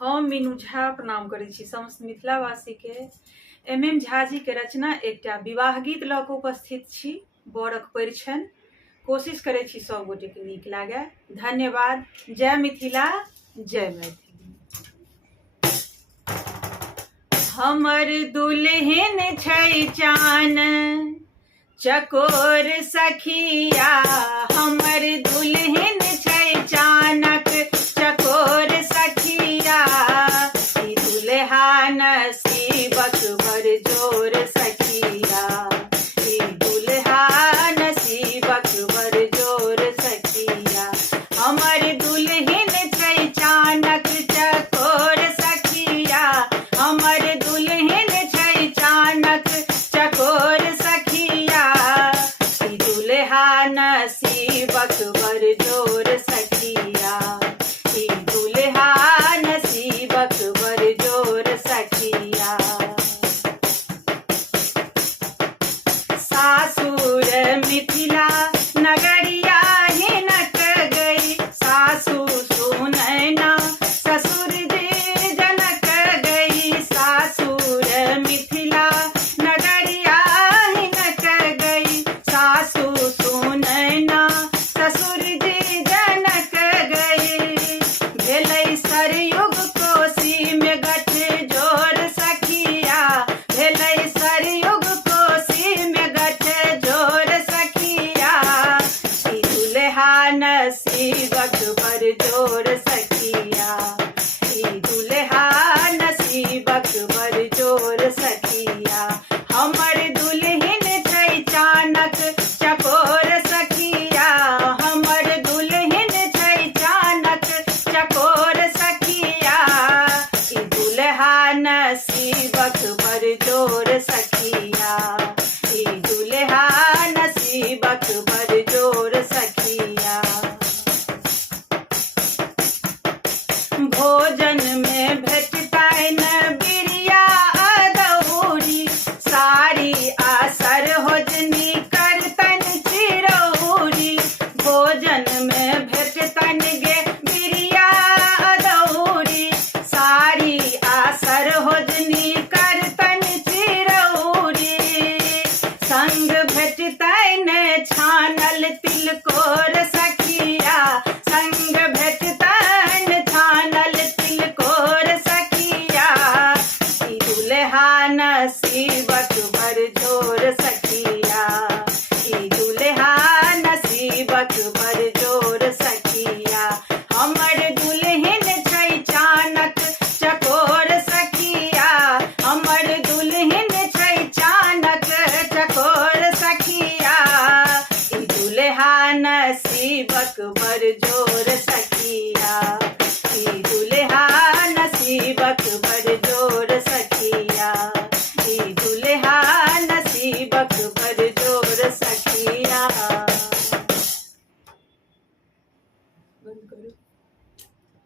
हम मीनू झा प्रणाम करै छी समस्त मिथिलावासी के। MM झा जी के रचना एकटा विवाह गीत लऽ कऽ उपस्थित छी। बरक परिछन कोशिश करै छी सब गोटे के नीक लागे। धन्यवाद। जय मिथिला, जय मैथिली। हमर दुल्हन छै चान चकोर सखिया, हमर दुल्हन छै चानक चकोर सखिया। ई दुल्हा नसीबक बड़ जोर सखिया, ई दुल्हा नसीबक बड़ जोर सखिया। हमर दुल्हन छै चानक चकोर सखिया, हमर दुल्हन छै चानक चकोर सखिया। ई दुल्हा नसीबक बड़ जोर सखिया, ई दुल्हा नसीबक बड़ जोर सखिया। सासुर मिथिला नगरिया हिनक गई, सासु सुनैना ससुर जी जनक गई। सासुर मिथिला नगरिया हिनक गई, सासु सुनैना ससुर जी जनक गई। भेलै सरयुग कोशी में गठ जोर सखिया, भेलै सरयुग कोशी में गठ जोर सखिया। ई दुल्हा नसीबक बड़ जोर सखिया, ई दुल्हा नसीबक बड़ जोर सखिया। हमर दुल्हन छै चानक चकोर सखिया, हमर दुल्हन छै चानक चकोर सखिया। ई दुल्हा नसीबक बड़ जोर सखिया, ई दुल्हा नसीबक बड़ जोर सखिया। भोजन में भेटतनि बिरिया अदौरी, साड़ी आसर होजनी करतनि चिरौरी। भोजन में भेटतनि गे बिरिया अदौरी, साड़ी आसर होजनी करतनि चिरौरी। संग भेटतनि छानल तिलकोर सखिया, संग भेटतनि छानल तिलकोर सखिया। ई दुल्हा नसीबक बड़ जोर सखिया, ई दुल्हा नसीबक बड़ जोर सखिया। हमर दुल्हन छै चानक चकोर सखिया, हमर दुल्हन छै चानक चकोर सखिया। ई दुल्हा नसीबक बड़ जोर